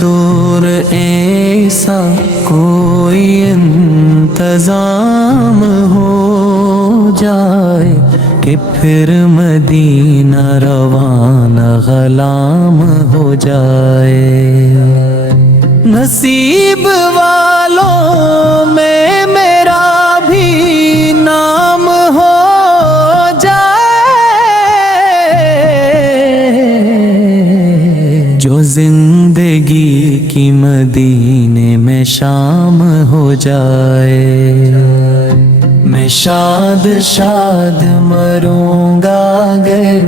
دور ایسا کوئی انتظام ہو جائے کہ پھر مدینہ روانہ غلام ہو جائے۔ نصیب والوں میں میرا بھی نام ہو جو زندگی کی مدینے میں شام ہو جائے۔ میں شاد شاد مروں گا اگر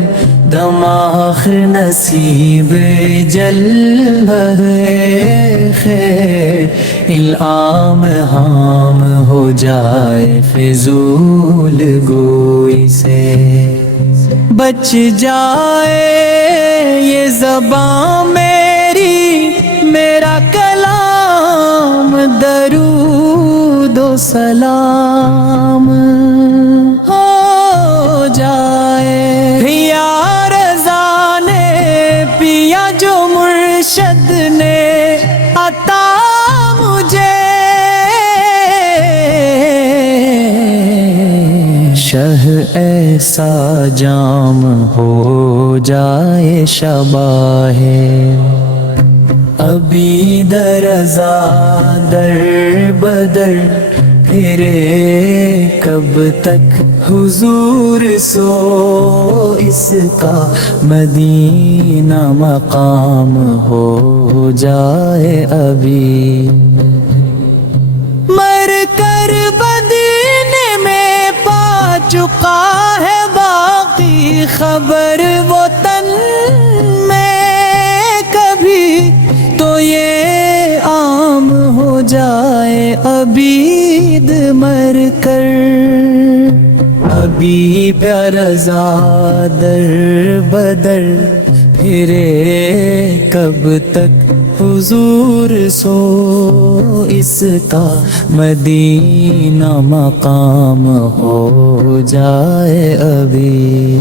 دم آخر نصیب جلوہ خیر العام حام ہو جائے فضول گوئی سے۔ بچ جائے یہ زبان میری، میرا کلام درود و سلام ہو جائے۔ پیا رضا نے پیا جو مرشد نے عطا مجھے، شہ ایسا جام ہو جائے شباہ ابھی درزا در بدر پھرے کب تک حضور سو اس کا مدینہ مقام ہو جائے ابھی۔ مر کر مدینے میں پا چکا ہے باقی خبر وہ تن میں، کبھی تو یہ عام ہو جائے عبید مر کر۔ ابھی پیارا در بدر پھرے کب تک حضور سو اس کا مدینہ مقام ہو جائے ابھی۔